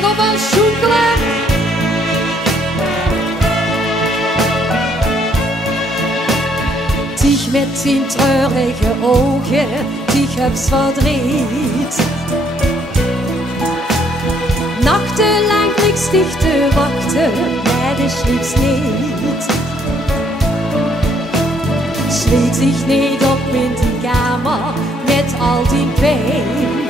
Zeg op een zoekelen. Dich met zijn treurige ogen, dich heb's verdriet. Nachtenlang niks dich te wachten, nee, de sliep's niet. Sleet zich niet op in die kamer met al die pijn.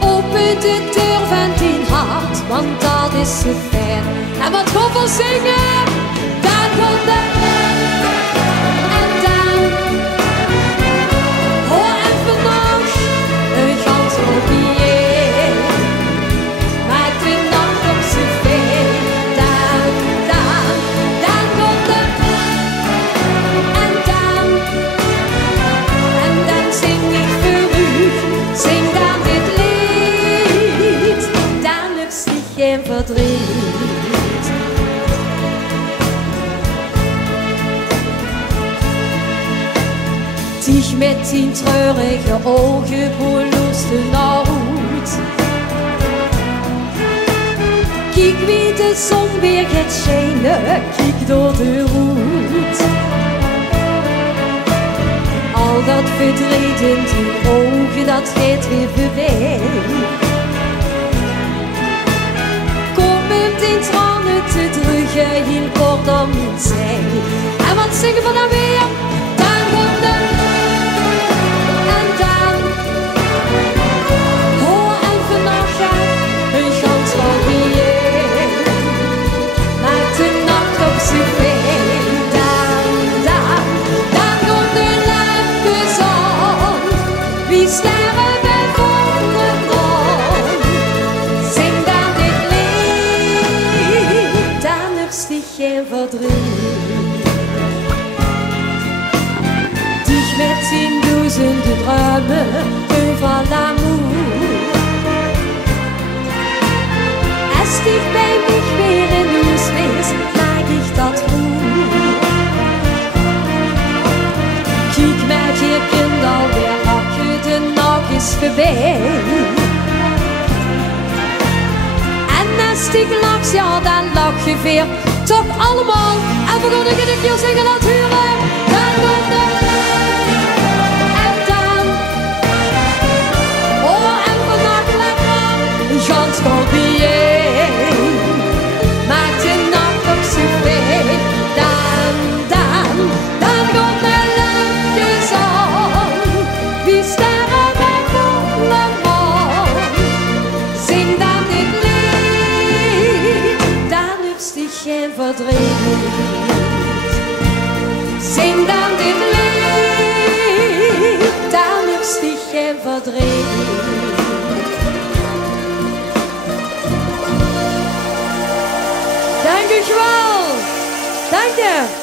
Open de deur van die hart, want dat is zo fijn. En wat God wil zingen, dan komt de en dan hoor even nog een gans opnieuw. Maak de nacht op z'n veen. Dan komt de en dan zing ik voor u, zing dan dit lied. Dan heb je geen verdriet. Dich met die treurige ogen boelooste uit. Kijk wie de zon weer gaat schijnen, kijk door de roet. Al dat verdriet in die ogen, dat gaat weer voorbij. Kom hem die tranen te drukken, heel kort om mijn zij. En wat zingen we dan weer? Dan komt de en dan hoor en vannacht een gans orgieën. Maak de nacht op z'n veen. Dan komt de lente zon. Wie sterren bij volle bron. Zing dan dit lied, dan heb je geen verdriet. Dich met zijn duizenden dromen over l'amour. Als dich bij mich weer in huis wees, maak ik dat goed. Kijk maar, je kind alweer hakken, de nacht is voorbij. En als ik lach, ja dan lach je weer. Toch allemaal, en we gaan een gedichtje zingen natuurlijk. Dan komt de en dan oh, en vannacht lekker gans corbillé. Maak de nacht op z'n veen. Dan komt de lente zon. Wie sterren bij volle maan. Zing dan dit lied, dan heb je geen verdriet. Zing dan dit lied, dan heb je geen verdriet. Dank u wel. Dank je.